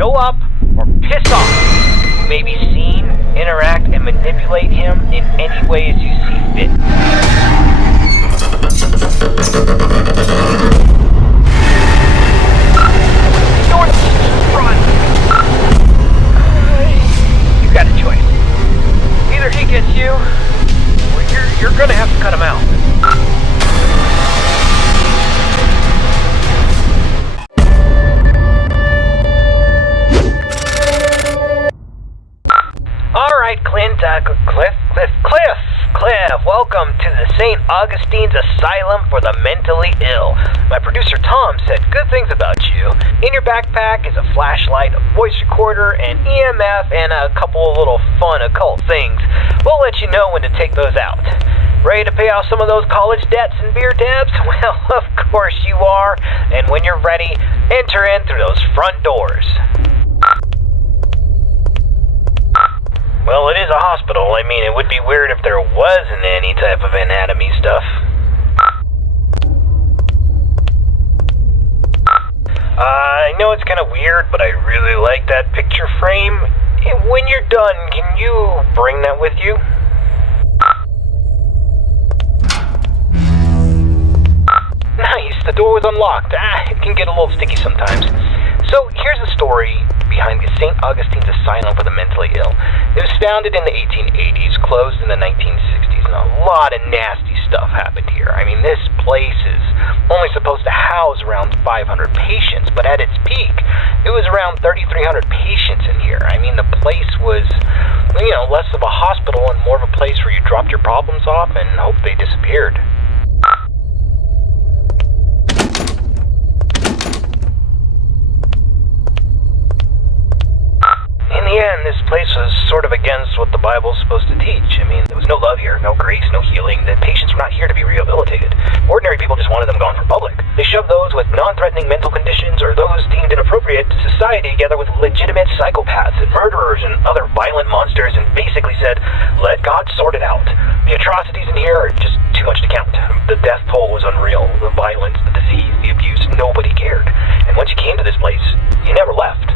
show up or piss off. You may be seen, interact, and manipulate him in any ways you see fit. North front. You've got a choice. Either he gets you, or you're gonna have to cut him out. Alright, Cliff, welcome to the St. Augustine's Asylum for the Mentally Ill. My producer Tom said good things about you. In your backpack is a flashlight, a voice recorder, an EMF, and a couple of little fun occult things. We'll let you know when to take those out. Ready to pay off some of those college debts and beer tabs? Well, of course you are. And when you're ready, enter in through those front doors. Well, it is a hospital. I mean, it would be weird if there wasn't any type of anatomy stuff. I know it's kind of weird, but I really like that picture frame. When you're done, can you bring that with you? Nice, the door was unlocked. It can get a little sticky sometimes. So, here's the story behind the St. Augustine's Asylum for the Mentally Ill. It was founded in the 1880s, closed in the 1960s, and a lot of nasty stuff happened here. I mean, this place is only supposed to house around 500 patients, but at its peak, it was around 3,300 patients in here. I mean, the place was, less of a hospital and more of a place where you dropped your problems off and hoped they disappeared. In the end, this place was sort of against what the Bible's supposed to teach. I mean, there was no love here, no grace, no healing. The patients were not here to be rehabilitated. Ordinary people just wanted them gone from public. They shoved those with non-threatening mental conditions or those deemed inappropriate to society together with legitimate psychopaths and murderers and other violent monsters and basically said, let God sort it out. The atrocities in here are just too much to count. The death toll was unreal. The violence, the disease, the abuse, nobody cared. And once you came to this place, you never left.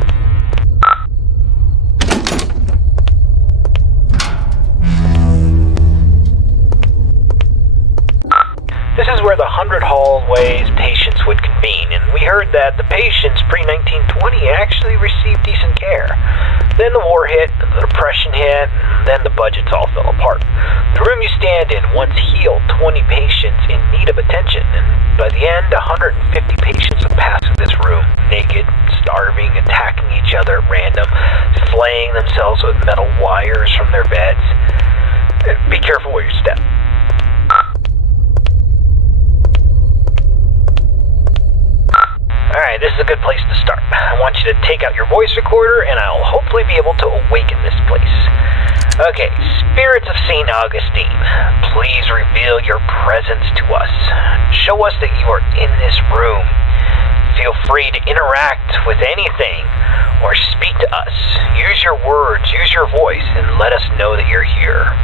This is where the 100 hallways patients would convene, and we heard that the patients pre-1920 actually received decent care. Then the war hit, the depression hit, and then the budgets all fell apart. The room you stand in once healed 20 patients in need of attention, and by the end, 150 patients would pass through this room, naked, starving, attacking each other at random, flaying themselves with metal wires from their beds. Be careful where you step. Alright, this is a good place to start. I want you to take out your voice recorder and I'll hopefully be able to awaken this place. Okay, spirits of St. Augustine, please reveal your presence to us. Show us that you are in this room. Feel free to interact with anything or speak to us. Use your words, use your voice, and let us know that you're here.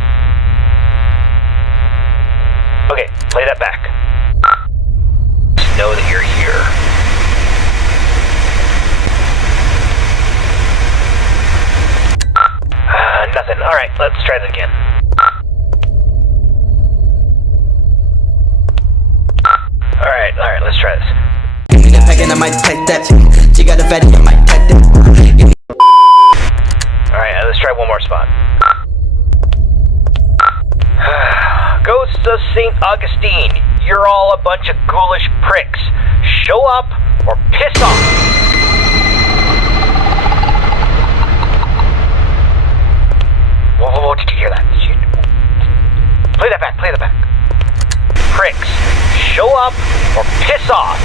Okay, play that back. Just know that you're here. Nothing. Alright, let's try that again. Alright, let's try this. Alright, let's try one more spot. Ghosts of St. Augustine, you're all a bunch of ghoulish pricks. Show up or piss off. Whoa, did you hear that? Play that back. Pricks, show up or piss off.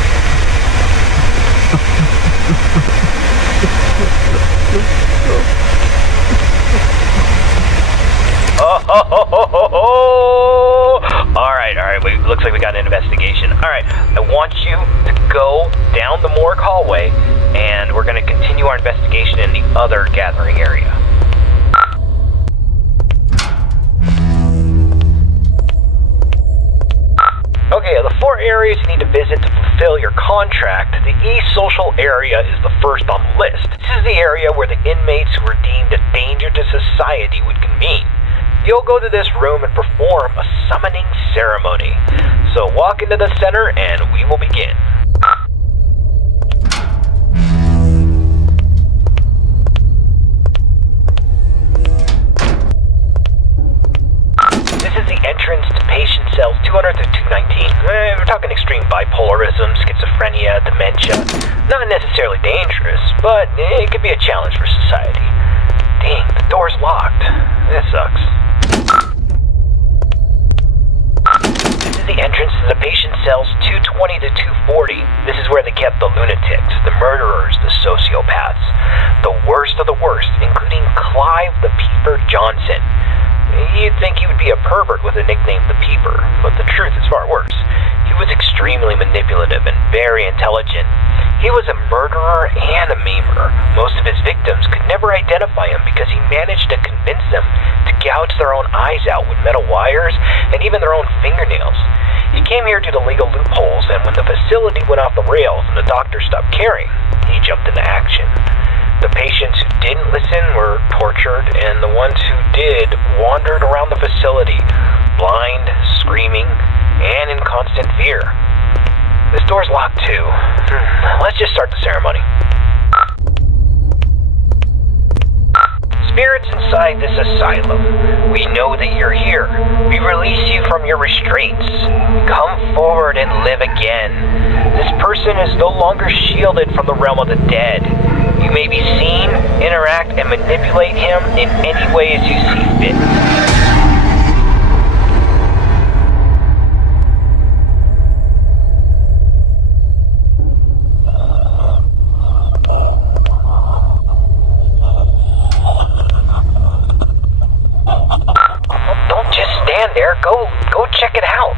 Alright, looks like we got an investigation. Alright, I want you to go down the morgue hallway and we're going to continue our investigation in the other gathering area. Okay, the 4 areas you need to visit to fulfill your contract The East Social Area is the first on the list. This is the area where the inmates who are deemed a danger to society would convene. You'll go to this room and perform a summoning ceremony. So walk into the center and we will begin. This is the entrance to patient cells 200 to 219. We're talking extreme bipolarism, schizophrenia, dementia. Not necessarily dangerous, but it could be a challenge for society. Dang, the door's locked. That sucks. This is the entrance to the patient cells 220 to 240. This is where they kept the lunatics, the murderers, the sociopaths. The worst of the worst, including Clive the Peeper Johnson. You'd think he would be a pervert with a nickname the Peeper, but the truth is far worse. He was extremely manipulative and very intelligent. He was a murderer and a maimer. Most of his victims could never identify him because he managed to convince them to gouge their own eyes out with metal wires and even their own fingernails. He came here due to legal loopholes, and when the facility went off the rails and the doctor stopped caring, he jumped into action. The patients who didn't listen were tortured, and the ones who did wandered around the facility, blind, screaming, and in constant fear. This door's locked too. Let's just start the ceremony. Spirits inside this asylum, we know that you're here. We release you from your restraints. Come forward and live again. This person is no longer shielded from the realm of the dead. You may be seen, interact, and manipulate him in any way as you see fit. Go check it out.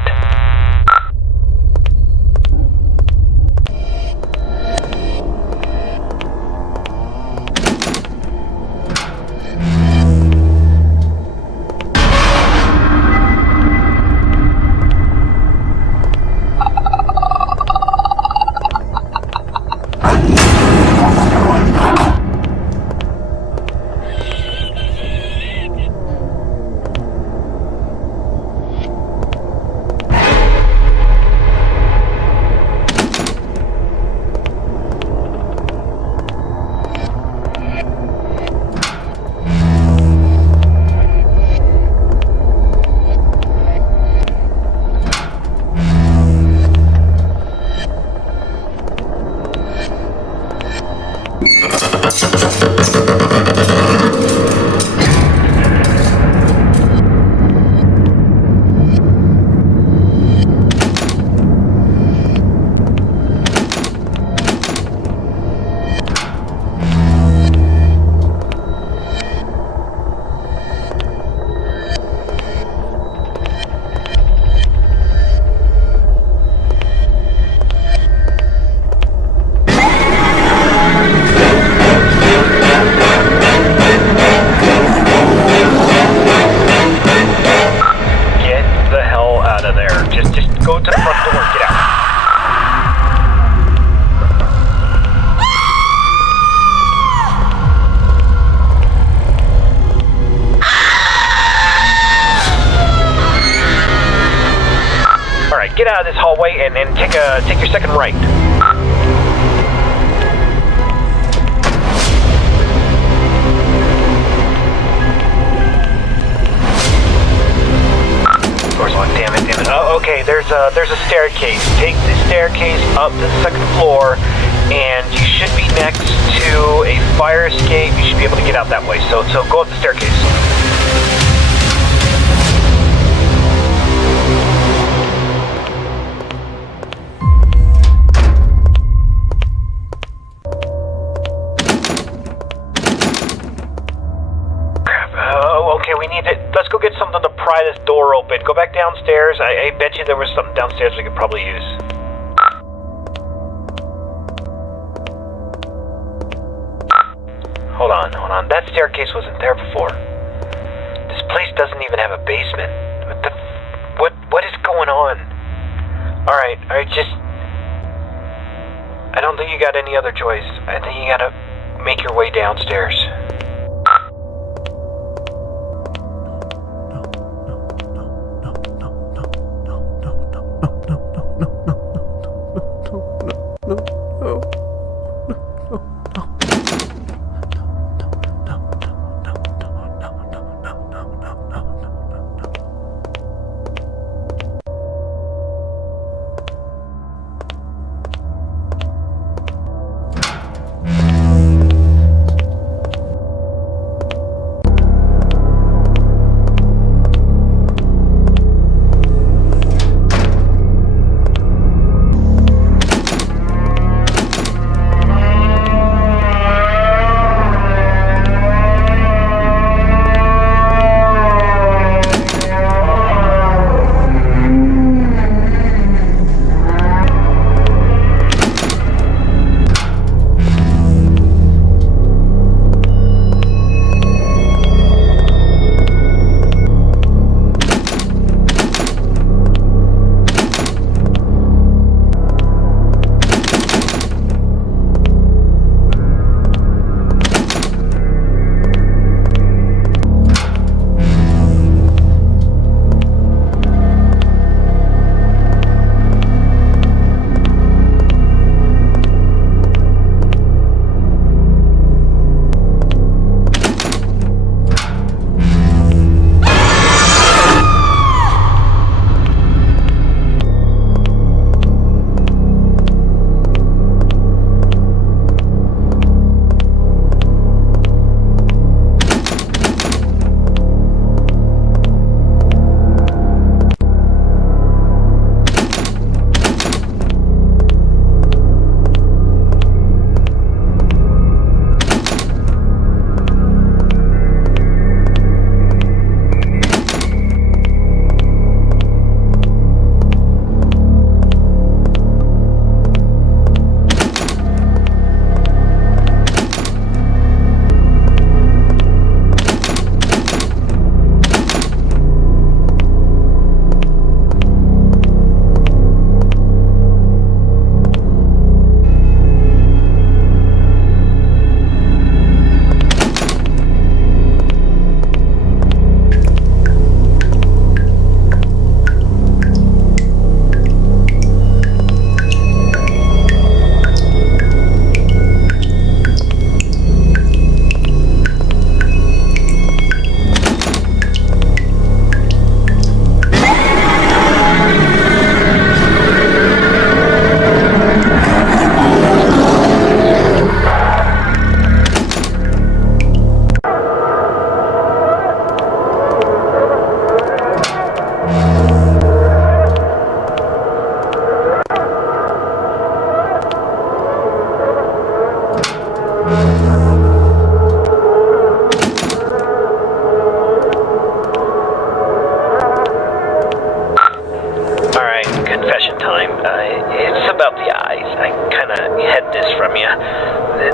Get out of this hallway and then take your second right. Door's locked. Damn it. Oh, okay. There's a staircase. Take the staircase up to the second floor, and you should be next to a fire escape. You should be able to get out that way. So go up the staircase. Let's go get something to pry this door open. Go back downstairs. I bet you there was something downstairs we could probably use. Hold on. That staircase wasn't there before. This place doesn't even have a basement. What is going on? Alright, just... I don't think you got any other choice. I think you gotta make your way downstairs.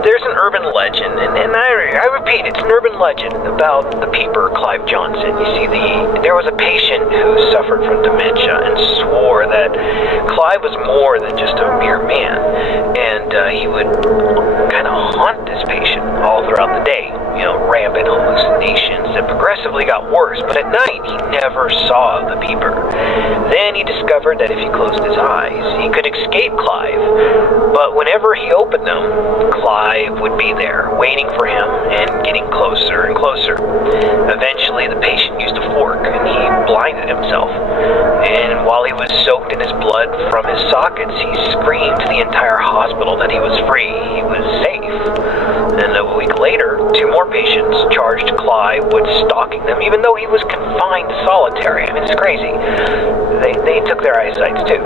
There's an urban legend, and I repeat, it's an urban legend about the peeper, Clive Johnson. You see, there was a patient who suffered from dementia and swore that Clive was more than just a mere man, and he would kind of haunt this patient all throughout the day. You know, rampant hallucinations that progressively got worse, but at night he never saw the peeper. Then he discovered that if he closed his eyes, he could escape Clive, but whenever he opened them, Clive would be there, waiting for him and getting closer and closer. Eventually, the patient used a fork and he blinded himself. And while he was soaked in his blood from his sockets, he screamed to the entire hospital that he was free, he was safe. And a week later, 2 more patients charged Clive with stalking them, even though he was confined to solitary. I mean, it's crazy. They took their eyesights too.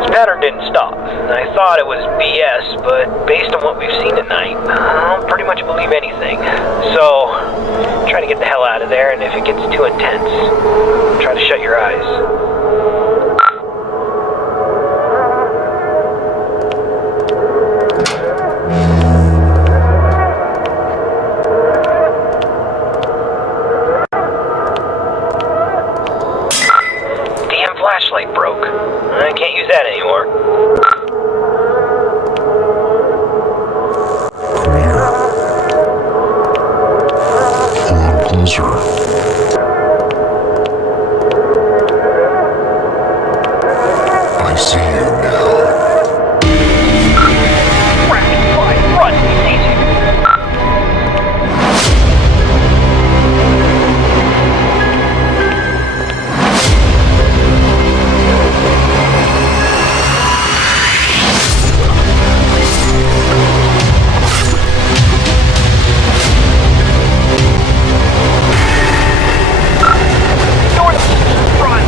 This pattern didn't stop. I thought it was BS, but based on what we've seen tonight, I'll pretty much believe anything. So, try to get the hell out of there, and if it gets too intense, try to shut your eyes. Flashlight broke. I can't use that anymore. desert. I see you now. Run!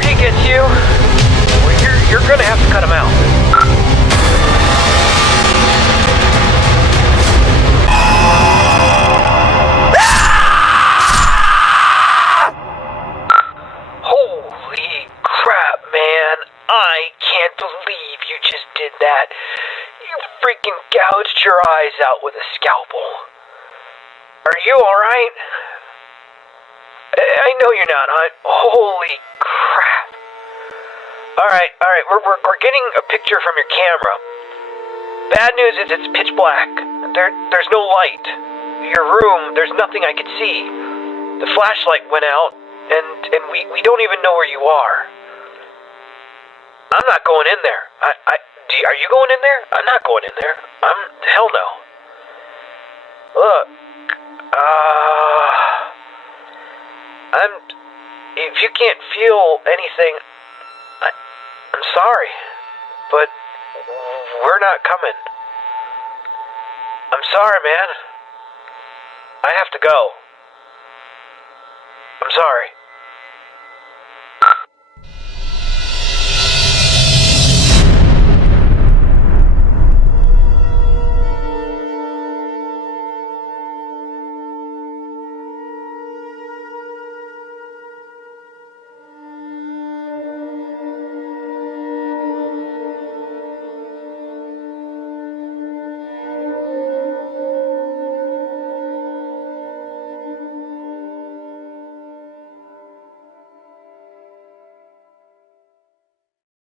He sees you! You're gonna have to cut him out. Holy crap, man. I can't believe you just did that. You freaking gouged your eyes out with a scalpel. Are you alright? I know you're not. Holy crap. Alright, we're getting a picture from your camera. Bad news is it's pitch black. There's no light. Your room, there's nothing I could see. The flashlight went out, and we don't even know where you are. I'm not going in there. Are you going in there? I'm not going in there. Hell no. Look, if you can't feel anything, I'm sorry, but we're not coming. I'm sorry, man. I have to go. I'm sorry.